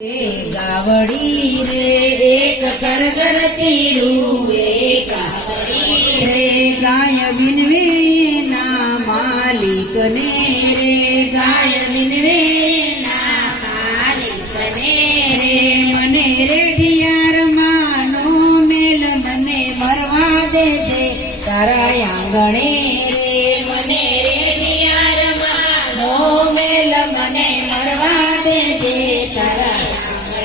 गावड़ी रे एक करगरती रूए गावड़ी रे गाय विनवे ना मालिक ने रे गाय विनवे ना मालिक ने रे मने रेडियार मानो मेल मने मरवा दे जे तारा आंगणे रे मने रेडियार मानो मेल मने मरवा दे जे तारा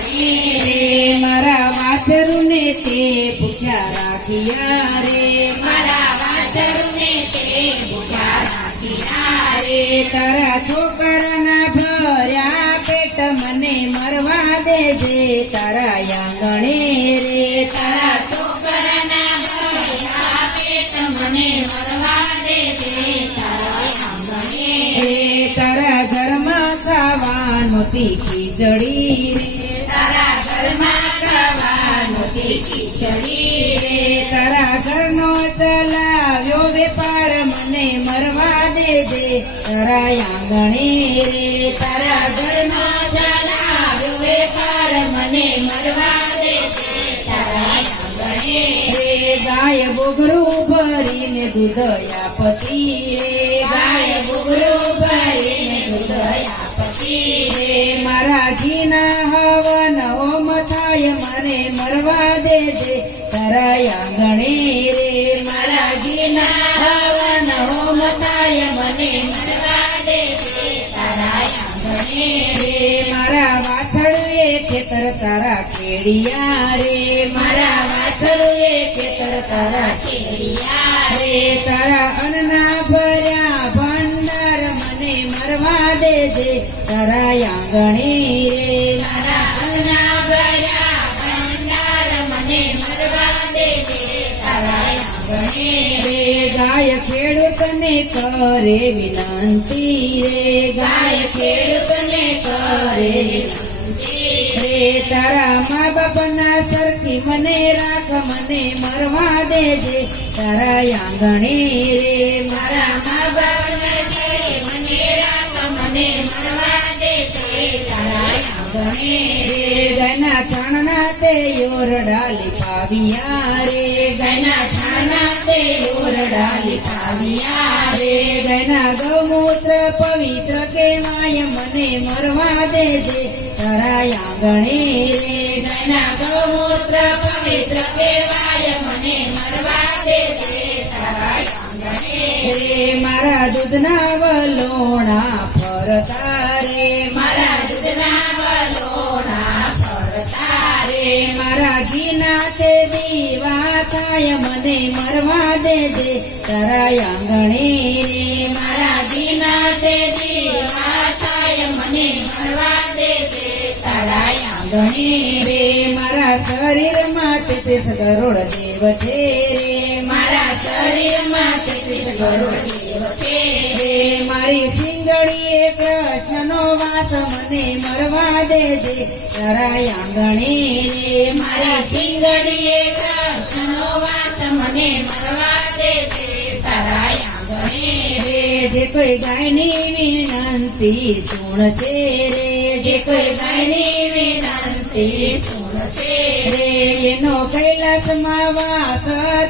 रे मारा वाछरू ने ते भूख्या राखिया रे मारा वाछरू ने ते भूख्या राखिया रे तारा छोकराना भर्या पेट मने मरवा दे जे तारा आंगणे रे तारा छोकराना भर्या पेट मने मरवा दे जे तारा आंगणे रे तारा घરમાં ખાવાનું ખીચડી રે તારા ઘરમાં ખાવાનું ખીચડી રે તારા ઘરનો ચલાવ્યો વેપાર મને મરવા દેજે તારા આંગણે રે તારા ઘરનો ચલાવ્યો વેપાર મને મરવા દેજે તારા આંગણે રે ગાય બોગરું ભરીને દૂધ આપતી રે ગાય બોગરું ભરીને દૂધ આપતી રે મારા ઘીના હવન હોમ થાય મને મરવા દેજે તારા આંગણે રે મારા ઘીના હવન હોમ થાય મને મરવા દેજે તારા આંગણે રે મારા વાછડુએ ખેતર તારા કેડિયા રે મારા વાછડુએ ખેતર તારા કેડિયા રે તારા અન્ના ભર્યા ભંડાર મને મરવા દેજે તારા આંગણે રે મારા અન્ના ભર્યા ભંડાર મને મરવા દેજે તારા આંગણે રે ગાય ખેડૂતને કરે વિનંતી રે ગાય ખેડૂતને કરે વિનંતી રે તારા મા બાપના સરખી મને રાખ મને મરવા દેજે તારા આંગણે રે મારા મા બાપના સરખી મને રાખ મને મરવા દેજે તારા આંગણે રે ગાયના છાણના તે યોરડાલી પાવિયા રે ગાયના છાણના તે યોરડાલી પાવિયા રે ગાયના ગૌમૂત્ર પવિત્ર કહેવાય મને મરવા દેજે તારા આંગણે રે ગાયના ગૌમૂત્ર પવિત્ર કહેવાય મને મરવા દેજે તારા આંગણે રે મારા દૂધના વલોણા ફરતા રે મારા દૂધના વલોણા ફરતા રે મારા ઘીના તે દીવા થાય મને મરવા દેજે તારા આંગણે રે મારા ઘીના તે દીવા થાય મને મરવા દેજે તારા આંગણે રે મારા શરીરમાં 33 કરોડ દેવ છે રે મારા શરીરમાં 33 કરોડ દેવ છે રે મારી સિંગડીએ કૃષ્ણનો વાસ મને મરવા દેજે તારા આંગણે રે મારી સિંગડીએ કૃષ્ણનો વાસ મને મરવા દેજે તારા આંગણે રે જે કોઈ ગાયની વિનંતી સુણશે રે જે કોઈ ગાયની વિનંતી સુણશે રે એનો કૈલાસમાં વાસ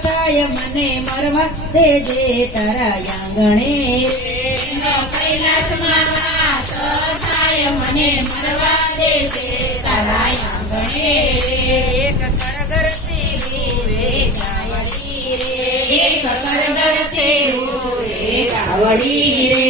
થાય મને મરવા દેજે તારા આંગણે રે એનો કૈલાસમાં વાસ થાય મને મરવા દેજે તારા આંગણે રે એક કરગરતી રૂવે ગાવડી રે એક કરગરતી રૂવે ગાવડી રે